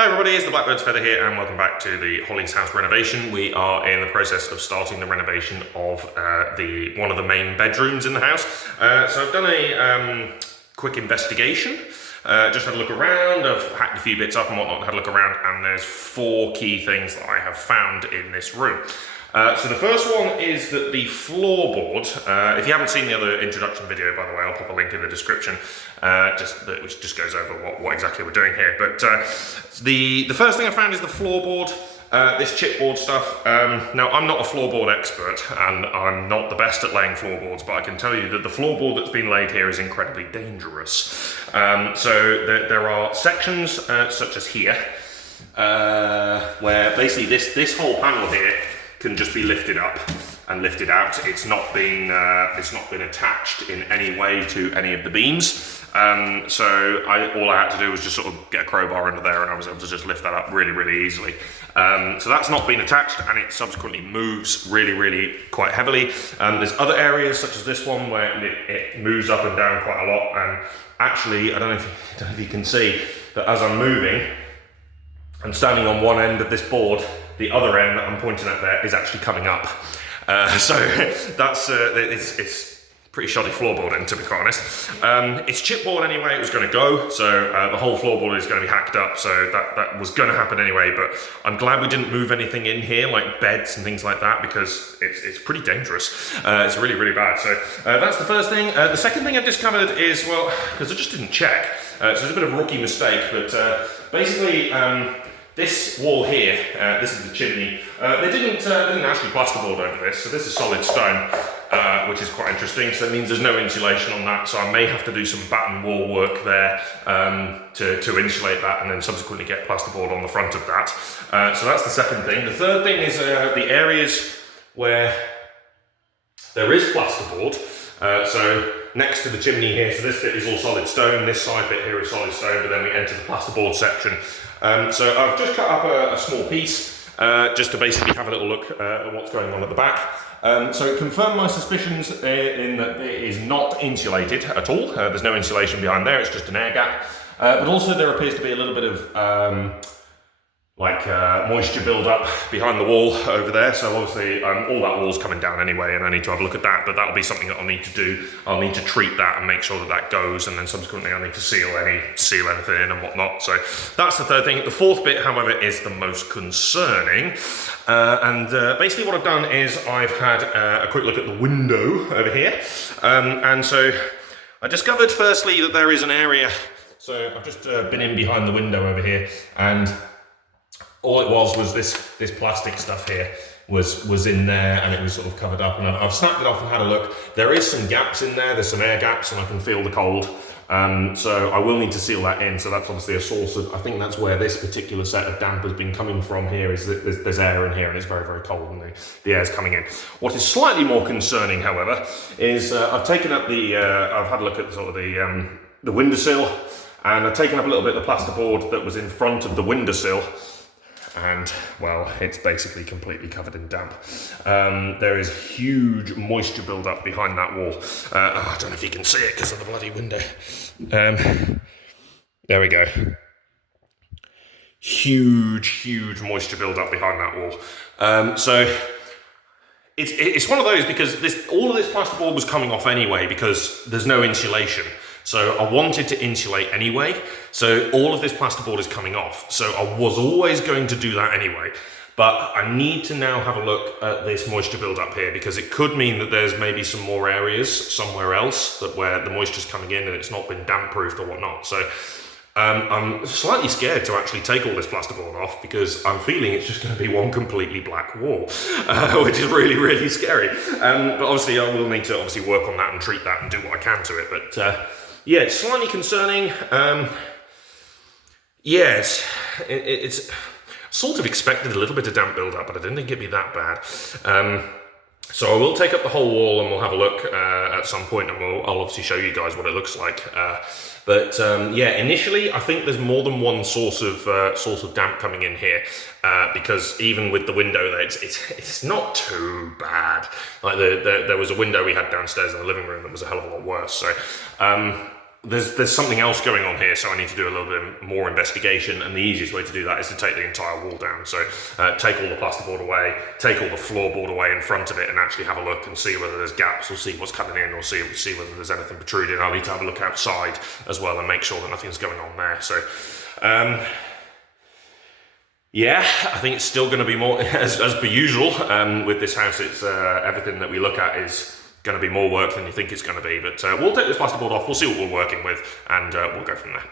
Hi everybody, it's the Blackbird's Feather here and welcome back to the Holly's house renovation. We are in the process of starting the renovation of one of the main bedrooms in the house. So I've done a quick investigation, just had a look around, I've hacked a few bits up and whatnot, had a look around, and there's 4 key things that I have found in this room. So the first one is that the floorboard, if you haven't seen the other introduction video, by the way, I'll pop a link in the description, which just goes over what exactly we're doing here. But the first thing I found is the floorboard, this chipboard stuff. Now, I'm not a floorboard expert, and I'm not the best at laying floorboards, but I can tell you that the floorboard that's been laid here is incredibly dangerous. So there are sections such as here, where basically this whole panel here can just be lifted up and lifted out. It's not been attached in any way to any of the beams. So all I had to do was just sort of get a crowbar under there, and I was able to just lift that up really easily. So that's not been attached, and it subsequently moves really quite heavily. There's other areas such as this one where it moves up and down quite a lot. And actually, I don't know if you can see that as I'm moving, I'm standing on one end of this board. The other end that I'm pointing at there is actually coming up. So that's it's pretty shoddy floorboarding, to be quite honest. It's chipboard anyway, it was going to go, so the whole floorboard is going to be hacked up, so that was going to happen anyway, but I'm glad we didn't move anything in here, like beds and things like that, because it's pretty dangerous. It's really bad. So that's the first thing. The second thing I've discovered is, well, because I just didn't check, so it's a bit of a rookie mistake, but basically, this wall here, this is the chimney. They didn't actually plasterboard over this, so this is solid stone, which is quite interesting. So that means there's no insulation on that, so I may have to do some batten wall work there to insulate that, and then subsequently get plasterboard on the front of that. So that's the second thing. The third thing is the areas where there is plasterboard. So next to the chimney here, so this bit is all solid stone, this side bit here is solid stone, but then we enter the plasterboard section. So I've just cut up a small piece, just to basically have a little look at what's going on at the back. So it confirmed my suspicions in that it is not insulated at all. There's no insulation behind there, it's just an air gap. But also there appears to be a little bit of moisture build-up behind the wall over there, so obviously all that wall's coming down anyway, and I need to have a look at that, but that'll be something that I'll need to do. I'll need to treat that and make sure that that goes, and then subsequently I need to seal anything in and whatnot. So that's the third thing. The fourth bit, however, is the most concerning, and basically what I've done is I've had a quick look at the window over here, and so I discovered firstly that there is an area, so I've just been in behind the window over here, and all it was this plastic stuff here was in there, and it was sort of covered up, and I've snapped it off and had a look. There is some gaps in there, there's some air gaps, and I can feel the cold. So I will need to seal that in, so that's obviously a source of, I think that's where this particular set of damp has been coming from here, is that there's air in here and it's very cold and the air's coming in. What is slightly more concerning, however, is I've taken up I've had a look at sort of the windowsill, and I've taken up a little bit of the plasterboard that was in front of the windowsill, and well, it's basically completely covered in damp. There is huge moisture build-up behind that wall. I don't know if you can see it because of the bloody window. There we go. Huge moisture build-up behind that wall. So it's one of those, because all of this plasterboard was coming off anyway because there's no insulation. So I wanted to insulate anyway, so all of this plasterboard is coming off. So I was always going to do that anyway, but I need to now have a look at this moisture build-up here, because it could mean that there's maybe some more areas somewhere else where the moisture's coming in and it's not been damp-proofed or whatnot. So I'm slightly scared to actually take all this plasterboard off, because I'm feeling it's just going to be one completely black wall, which is really scary. But obviously I will need to work on that and treat that and do what I can to it. But yeah, it's slightly concerning. Yeah, it's sort of expected a little bit of damp build-up, but I didn't think it'd be that bad. So I will take up the whole wall and we'll have a look at some point, and I'll obviously show you guys what it looks like. But yeah, initially I think there's more than one source of damp coming in here, because even with the window there, it's not too bad. Like there was a window we had downstairs in the living room that was a hell of a lot worse. So there's something else going on here, so I need to do a little bit more investigation, and the easiest way to do that is to take the entire wall down. So take all the plasterboard away, take all the floorboard away in front of it, and actually have a look and see whether there's gaps, or see what's coming in, or see whether there's anything protruding. I'll need to have a look outside as well and make sure that nothing's going on there. So yeah, I think it's still going to be more, as per usual, with this house. It's everything that we look at is going to be more work than you think it's going to be. But we'll take this plasterboard off, we'll see what we're working with, and we'll go from there.